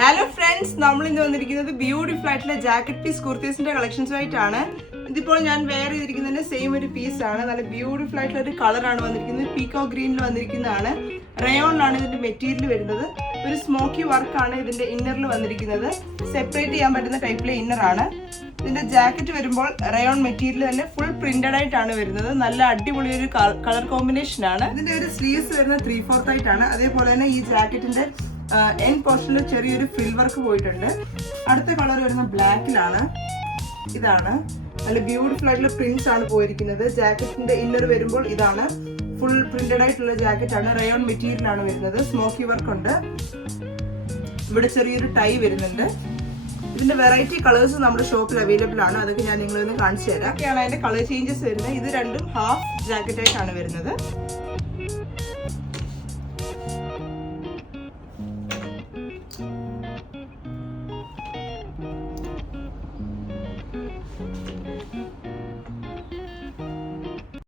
Hello friends, നമ്മൾ ഇന്ന് വന്നിരിക്കുന്നത് ബ്യൂട്ടിഫുൾ ആയിട്ടുള്ള ജാക്കറ്റ് പീസ് കുർത്തീസിന്റെ കളക്ഷൻസ് ആയിട്ടാണ്. ഇതിപ്പോൾ ഞാൻ വെയർ ചെയ്തിരിക്കുന്നതിന്റെ സെയിം ഒരു പീസ് ആണ്. നല്ല ബ്യൂട്ടിഫുൾ ആയിട്ടുള്ള ഒരു കളറാണ് വന്നിരിക്കുന്നത്. പീക്കോ ഗ്രീനിൽ വന്നിരിക്കുന്നതാണ്. റയോണിലാണ് ഇതിന്റെ മെറ്റീരിയൽ വരുന്നത്. ഒരു സ്മോക്കി വർക്കാണ് ഇതിന്റെ ഇന്നറിൽ വന്നിരിക്കുന്നത്. സെപ്പറേറ്റ് ചെയ്യാൻ പറ്റുന്ന ടൈപ്പിലെ ഇന്നർ ആണ്. ഇതിന്റെ ജാക്കറ്റ് വരുമ്പോൾ റയോൺ മെറ്റീരിയൽ തന്നെ ഫുൾ പ്രിന്റഡ് ആയിട്ടാണ് വരുന്നത്. നല്ല അടിപൊളി ഒരു കളർ കോമ്പിനേഷൻ ആണ്. ഇതിന്റെ ഒരു സ്ലീവ്സ് വരുന്നത് 3/4 ആയിട്ടാണ്. അതേപോലെ തന്നെ ഈ ജാക്കറ്റിന്റെ എൻഡ് പോർഷനിൽ ചെറിയൊരു ഫ്രിൽ വർക്ക് പോയിട്ടുണ്ട്. അടുത്ത കളർ വരുന്ന ബ്ലാക്കിലാണ്. ഇതാണ് നല്ല ബ്യൂട്ടിഫുൾ ആയിട്ടുള്ള പ്രിന്റ്സ് ആണ് പോയിരിക്കുന്നത്. ജാക്കറ്റിന്റെ ഇന്നർ വരുമ്പോൾ ഇതാണ് ഫുൾ പ്രിന്റഡ് ആയിട്ടുള്ള ജാക്കറ്റ് ആണ്. റയോൺ മെറ്റീരിയൽ ആണ് വരുന്നത്. സ്മോക്കി വർക്ക് ഉണ്ട്. ഇവിടെ ചെറിയൊരു ടൈ വരുന്നുണ്ട്. ഇതിന്റെ വെറൈറ്റി കളേഴ്സ് നമ്മുടെ ഷോപ്പിൽ അവൈലബിൾ ആണ്. അതൊക്കെ ഞാൻ നിങ്ങളൊന്ന് കാണിച്ചു തരാം. ഒക്കെയാണ് അതിന്റെ കളർ ചേഞ്ചസ് വരുന്നത്. ഇത് രണ്ടും ഹാഫ് ജാക്കറ്റ് ആയിട്ടാണ് വരുന്നത്.